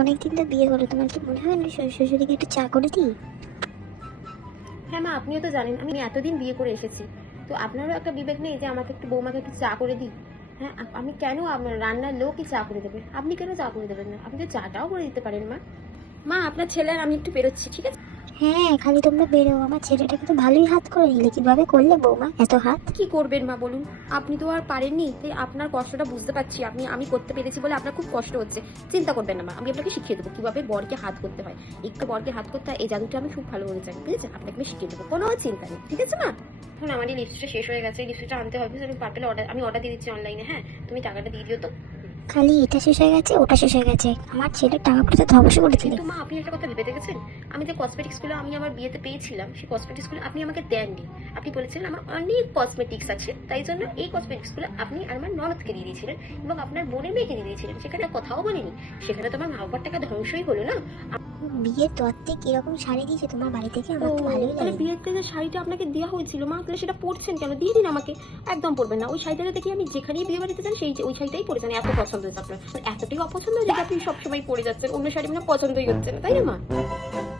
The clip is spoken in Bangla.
অনেকদিন তো বিয়ে হলো, তোমার কি মনে হয় না শ্বশুরকে একটু চা করে দিই? হ্যাঁ মা, আপনিও তো জানেন আমি এতদিন বিয়ে করে এসেছি, তো আপনারও একটা বিবেক নেই যে আমাকে একটু বৌমাকে একটু চা করে দিই? হ্যাঁ, আমি কেন আপনার রান্নার লোকই চা করে দেবে? আপনি কেন চা করে দেবেন না? আপনি তো চাটাও করে দিতে পারেন মা। মা, আপনার ছেলে আর আমি একটু বেরোচ্ছি, ঠিক আছে? হ্যাঁ, খালি তোমরা বেরো, আমার ছেলেটাকে তো ভালোই হাত করে নিলে। কিভাবে করলে বৌমা এত হাত? কি করবেন মা বলুন? আপনি তো আর পারেননি, তাই আপনার কষ্টটা বুঝতে পারছি। আমি করতে পেরেছি বলে আপনার খুব কষ্ট হচ্ছে। চিন্তা করবেন না মা, আমি আপনাকে শিখিয়ে দেবো কিভাবে বরকে হাত করতে হয়। একটু বরকে হাত করতে হয়, এই জাদুটা আমি খুব ভালো করে জানি, বুঝেছেন? আপনাকে আমি শিখিয়ে দেবো, কোনো চিন্তা নেই, ঠিক আছে মা? এখন আমার এই লিপস্টিকটা শেষ হয়ে গেছে, এই লিপস্টিকটা আনতে হবে। আমি পার্পেল অর্ডার দিয়ে দিচ্ছি অনলাইনে। হ্যাঁ, তুমি টাকাটা দিয়ে দিও তো। খালি এটা শেষ হয়ে গেছে, ওটা শেষ হয়ে গেছে, আমার ছেলের টাকা পয়সা ধ্বংস করে দিলে। কিন্তু মা, আপনি একটা কথা ভেবে দেখেছেন? আমি যে কসমেটিক্সগুলো আমি আমার বিয়েতে পেয়েছিলাম, সেই কসমেটিক্সগুলো আপনি আমাকে দেননি। আপনি বলেছিলেন আমার অনেক কসমেটিক্স আছে, তাই জন্য এই কসমেটিক্সগুলো আপনি আর আমার ননদকে দিয়ে দিয়েছিলেন এবং আপনার বোনের মেয়েকে দিয়ে দিয়েছিলেন। সেখানে কথাও বলিনি। সেখানে তো আমার মা বাবার টাকা ধ্বংসই হলো না। বিয়ের তত্ত্বে কিরকম শাড়ি দিয়েছে তোমার বাড়ি থেকে, ও, আমার তো ভালোই তাহলে লাগে। বিয়েতে যে শাড়িটা আপনাকে দেওয়া হয়েছিল মা, তাহলে সেটা পরছেন কেন? দিয়ে দিন আমাকে। একদম পরবেন না, ওই শাড়িটা দেখি আমি যেখানেই বিয়ে বাড়িতে যান ওই শাড়িটাই পরে যান। এত পছন্দ হয়েছে আপনার, এতটাই অপছন্দ হয়েছে যে আপনি সবসময় পরে যাচ্ছেন, অন্য শাড়ি মানে পছন্দই হচ্ছে না, তাই না মা?